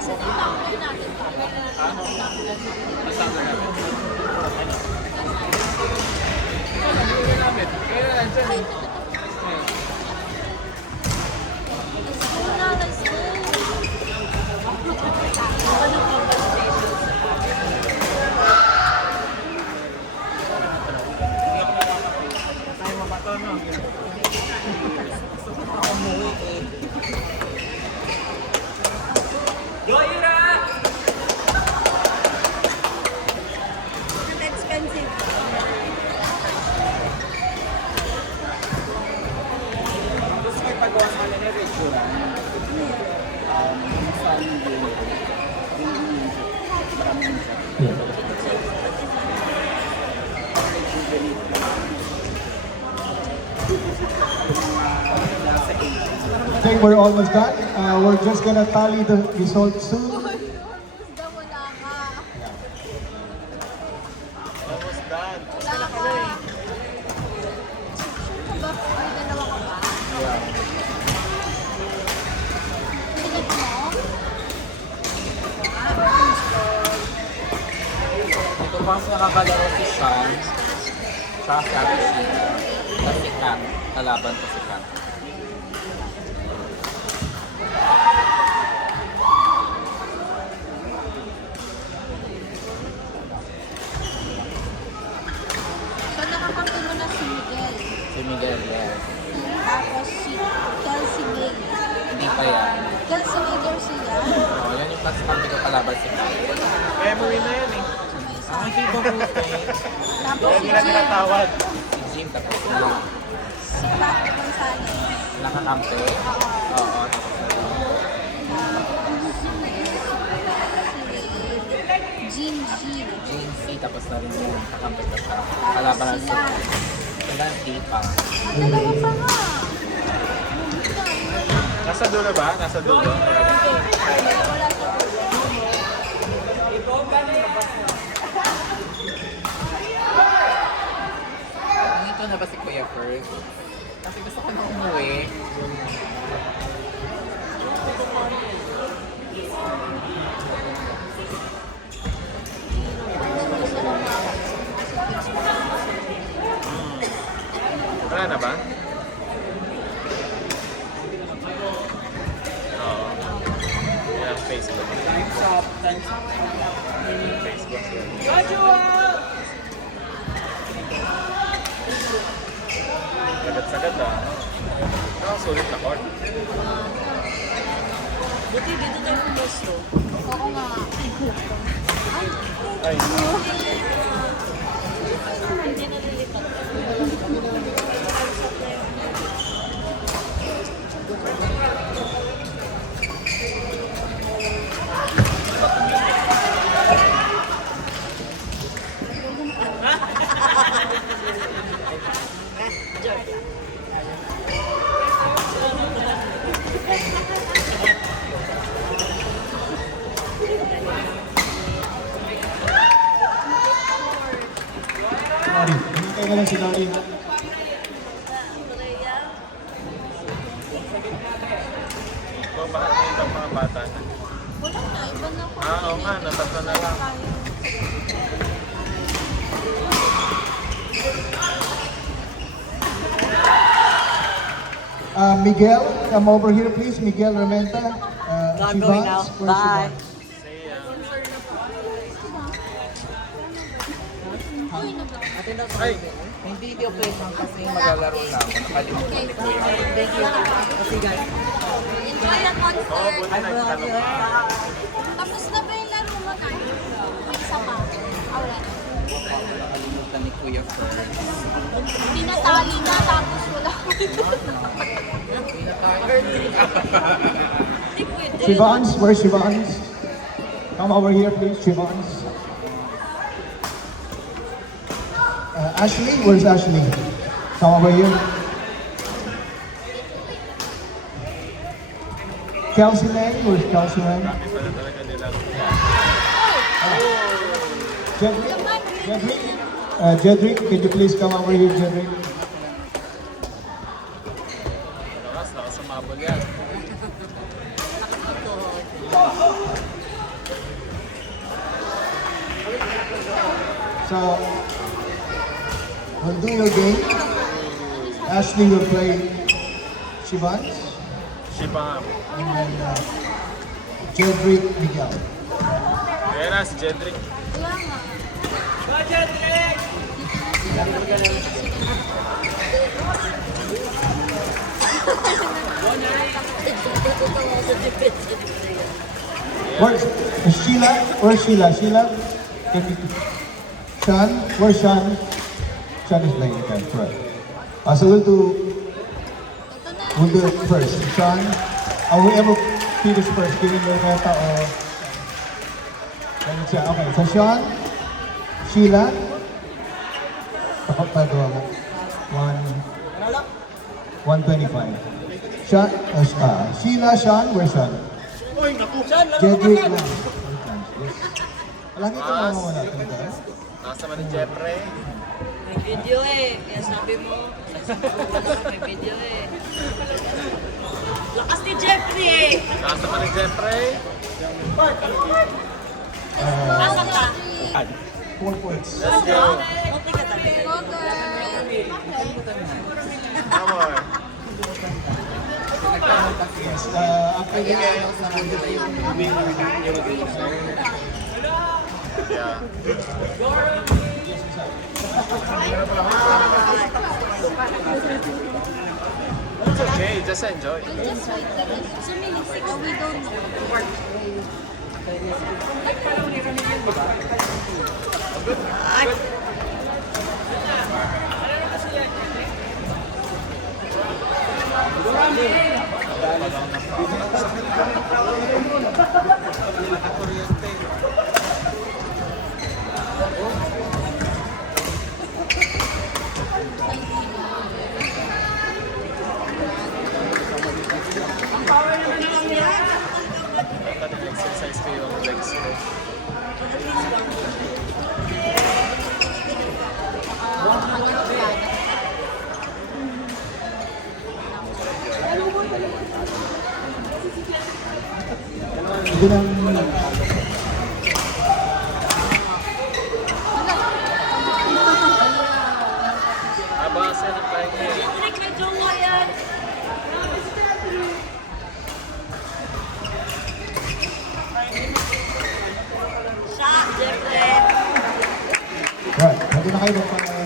Saan yung tumbler natin? Kasama namin. Nabili namin. Kaya na lang dyan. Let's go na, let's go! Tayo mabato, no? Go, Ira! Expensive. Gusto ko ipagawa sa kanila na restaurant. I think we're almost done. We're just gonna tally the results soon. Basta wala ka. Almost done. Wala ka. Sure ka ba? May dalawa ka ba? Tingnan mo? Ito pa sa nakakalaro si Sean. Tsaka si Ate Sheila. Tapos si Kat. Kalaban ko si Kat. So nakakampi mo na si Miguel. Si Miguel, yes. Tapos si Kelsey May. Hindi pa yan. Kelsey May Garcia. Oo, yan yung kampi ko kalaban si Kat. Memory na yan eh. May isa. Ang hindi ko gusto Tapos si Jim. Si Jim tapos na. Si Pat Gonzalez. Nakakampi. Oo. Si Jim G. Jim C tapos na rin yung kakampi ko siya. Kalaban Tapos ng si Lance. Sila D pa. Dalawa pa nga. Nasa dulo ba? Nasa dulo? Wala sa Nandito na ba si Kuya first? Kasi gusto ko na umuwi. Wala na ba? Oo. Yan, Facebook. Facebook. Sagad-sagad ah. Sulit na court. Buti dito tayo pumusto. Oo nga. Ay, Hindi na lilipat. Sorry, hintay na lang si Lori. ito ba ito ang mga bata na? Wala na. Iba na ako. Oo nga, natatlo na lang. Miguel, come over here please. Miguel Rementa. Not going now. Where's Bye. Shivans? Uy, nag- Ate na ay, hindi operation kasi maglalaro na ako. Nakalimutan ni Kuya. Thank you. Kasi guys, Enjoy the concert. Buti nagtanong ka. Tapos na ba yung laro mo, Nay? May isa pa. Wala. Nakalimutan ni Kuya first. Pinatali na, tapos wala. Shivans, where's Shivans? Come over here please, Shivans. Ashley, where's Ashley? Come over here. Kelsey May, where's Kelsey May? Dami pala talaga nila. Jedrick, Jedrick, Jedrick, can you please come over here, Jedrick? Lakas, nakasumabol yan. So, we'll do your game. Ashley will play Shivans. Shibam. And then Jedrick Miguel. Ayan na, si Jedrick. Wala nga. Where's Sheila? Where's Sheila? Sheila? Can you, Sean? Where's Sean? Sean is playing again, correct. So we'll do it first. Sean, are we able to finish first? Giving your meta or... Okay, so Sean, Sheila, kapagpagawa mo. 125. Sean, Sheila, Sean, where's Sean? Jedrick lang. Yes. Lagi ka mawawala talaga. Nasa man ni Jeffrey. May video eh. Kaya sabi mo, may video eh. Lakas ni Jeffrey eh. Nasa man ni Jeffrey. Asan ka? 4 points. Let's go. Munti ka talaga. Go, girl. Come on. Yes, after this, Yeah. It's okay, just enjoy. We'll just wait lang. Sumilig or we don't work. Exercise ko yung legs ko. ito lang, Abasa ng pahinga. Jeffrey, may jowa yan. Siya, Jeffrey. right, pwede na kayo magpa